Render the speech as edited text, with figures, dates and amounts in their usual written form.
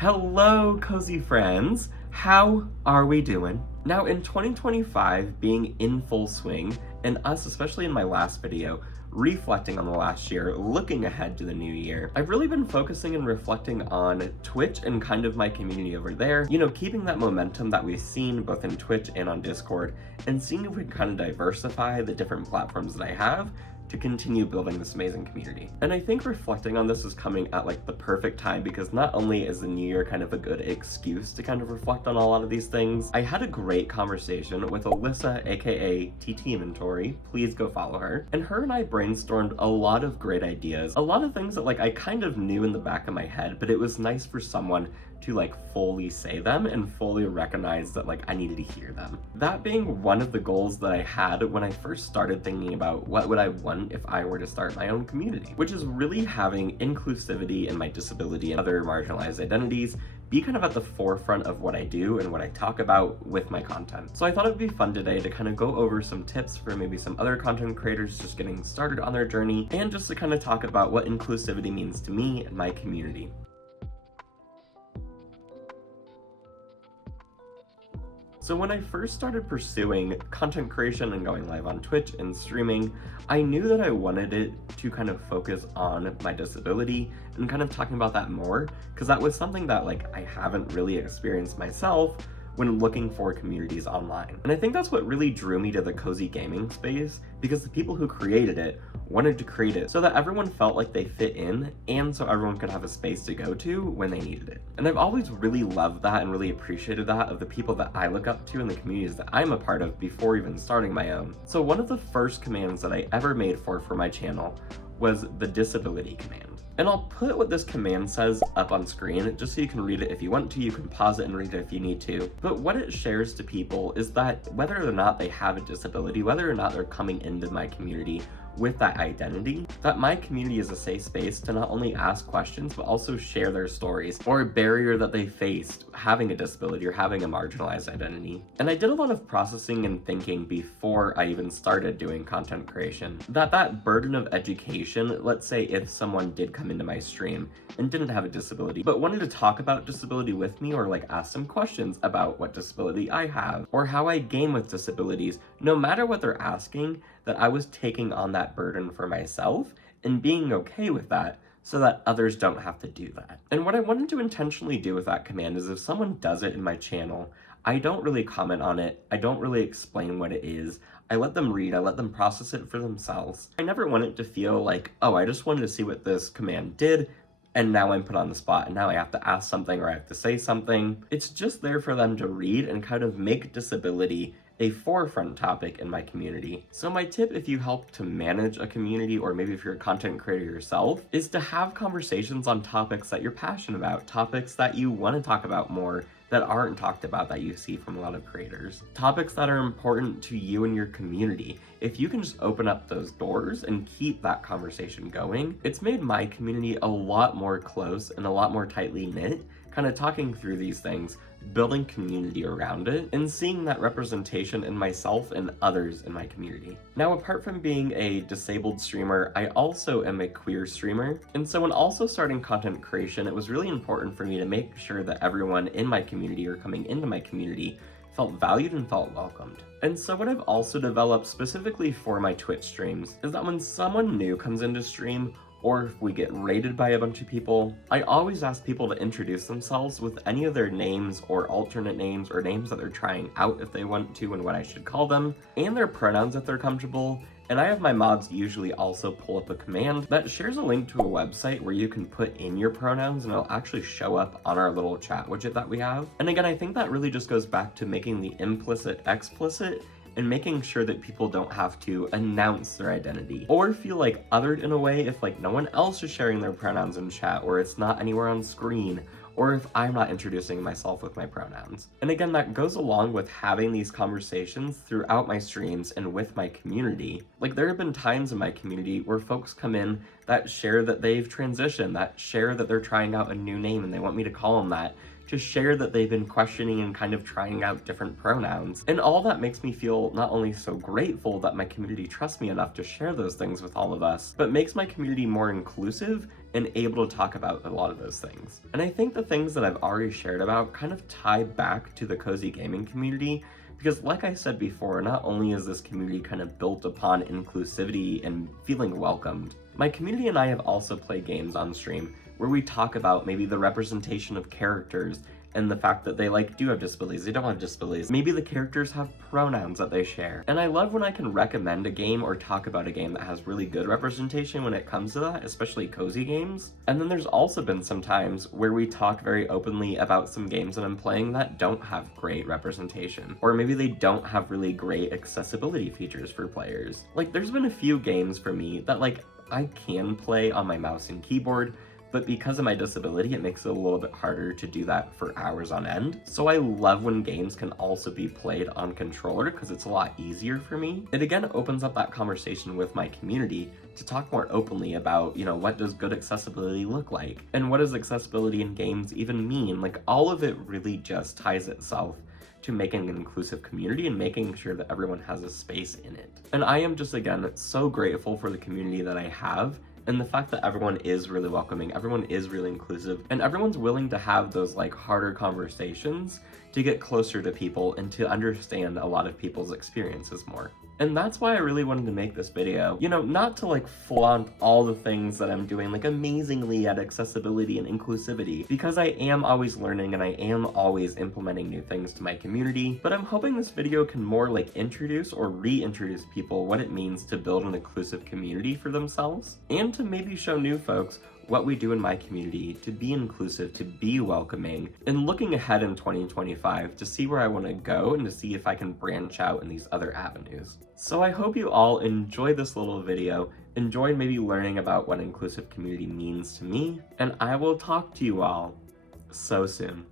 Hello, cozy friends. How are we doing? Now, in 2025 being in full swing, and us, especially in my last video, reflecting on the last year, looking ahead to the new year, I've really been focusing and reflecting on Twitch and kind of my community over there, keeping that momentum that we've seen both in Twitch and on Discord, and seeing if we can kind of diversify the different platforms that I have to continue building this amazing community. And I think reflecting on this is coming at like the perfect time, because not only is the new year kind of a good excuse to kind of reflect on a lot of these things, I had a great conversation with Alyssa, aka TT Inventory, please go follow her, and her and I brainstormed a lot of great ideas, a lot of things that like I kind of knew in the back of my head, but it was nice for someone to like fully say them and fully recognize that like I needed to hear them. That being one of the goals that I had when I first started thinking about what would I want if I were to start my own community, which is really having inclusivity in my disability and other marginalized identities be kind of at the forefront of what I do and what I talk about with my content. So I thought it'd be fun today to kind of go over some tips for maybe some other content creators just getting started on their journey, and just to kind of talk about what inclusivity means to me and my community. So when I first started pursuing content creation and going live on Twitch and streaming, I knew that I wanted it to kind of focus on my disability and kind of talking about that more, because that was something that like I haven't really experienced myself when looking for communities online. And I think that's what really drew me to the cozy gaming space, because the people who created it wanted to create it so that everyone felt like they fit in, and so everyone could have a space to go to when they needed it. And I've always really loved that and really appreciated that of the people that I look up to and the communities that I'm a part of before even starting my own. So one of the first commands that I ever made for my channel was the disability command. And I'll put what this command says up on screen just so you can read it if you want to. You can pause it and read it if you need to. But what it shares to people is that whether or not they have a disability, whether or not they're coming into my community with that identity, that my community is a safe space to not only ask questions, but also share their stories or a barrier that they faced having a disability or having a marginalized identity. And I did a lot of processing and thinking before I even started doing content creation, that burden of education, let's say if someone did come into my stream and didn't have a disability, but wanted to talk about disability with me or like ask some questions about what disability I have or how I game with disabilities, no matter what they're asking, that I was taking on that burden for myself and being okay with that so that others don't have to do that. And what I wanted to intentionally do with that command is if someone does it in my channel, I don't really comment on it. I don't really explain what it is. I let them read, I let them process it for themselves. I never want it to feel like, oh, I just wanted to see what this command did, and now I'm put on the spot and now I have to ask something or I have to say something. It's just there for them to read and kind of make disability a forefront topic in my community. So my tip, if you help to manage a community, or maybe if you're a content creator yourself, is to have conversations on topics that you're passionate about, topics that you want to talk about more that aren't talked about that you see from a lot of creators, topics that are important to you and your community. If you can just open up those doors and keep that conversation going, it's made my community a lot more close and a lot more tightly knit, kind of talking through these things, building community around it, and seeing that representation in myself and others in my community. Now, apart from being a disabled streamer, I also am a queer streamer, and so when also starting content creation, it was really important for me to make sure that everyone in my community or coming into my community felt valued and felt welcomed. And so what I've also developed specifically for my Twitch streams is that when someone new comes into stream, or if we get raided by a bunch of people, I always ask people to introduce themselves with any of their names or alternate names or names that they're trying out if they want to and what I should call them, and their pronouns if they're comfortable. And I have my mods usually also pull up a command that shares a link to a website where you can put in your pronouns and it'll actually show up on our little chat widget that we have. And again, I think that really just goes back to making the implicit explicit and making sure that people don't have to announce their identity or feel like othered in a way if like no one else is sharing their pronouns in chat, or it's not anywhere on screen, or if I'm not introducing myself with my pronouns. And again, that goes along with having these conversations throughout my streams and with my community. Like there have been times in my community where folks come in that share that they've transitioned, that share that they're trying out a new name and they want me to call them that, to share that they've been questioning and kind of trying out different pronouns. And all that makes me feel not only so grateful that my community trusts me enough to share those things with all of us, but makes my community more inclusive and able to talk about a lot of those things. And I think the things that I've already shared about kind of tie back to the cozy gaming community, because like I said before, not only is this community kind of built upon inclusivity and feeling welcomed, my community and I have also played games on stream where we talk about maybe the representation of characters and the fact that they do have disabilities, they don't have disabilities. Maybe the characters have pronouns that they share. And I love when I can recommend a game or talk about a game that has really good representation when it comes to that, especially cozy games. And then there's also been some times where we talk very openly about some games that I'm playing that don't have great representation, or maybe they don't have really great accessibility features for players. There's been a few games for me that I can play on my mouse and keyboard, but because of my disability, it makes it a little bit harder to do that for hours on end. So I love when games can also be played on controller because it's a lot easier for me. It again opens up that conversation with my community to talk more openly about, what does good accessibility look like? And what does accessibility in games even mean? All of it really just ties itself to making an inclusive community and making sure that everyone has a space in it. And I am just, again, so grateful for the community that I have, and the fact that everyone is really welcoming, everyone is really inclusive, and everyone's willing to have those harder conversations to get closer to people and to understand a lot of people's experiences more. And that's why I really wanted to make this video, not to flaunt all the things that I'm doing amazingly at accessibility and inclusivity, because I am always learning and I am always implementing new things to my community, but I'm hoping this video can more introduce or reintroduce people what it means to build an inclusive community for themselves, and to maybe show new folks what we do in my community to be inclusive, to be welcoming, and looking ahead in 2025 to see where I want to go and to see if I can branch out in these other avenues. So I hope you all enjoyed this little video, enjoyed maybe learning about what inclusive community means to me, and I will talk to you all so soon.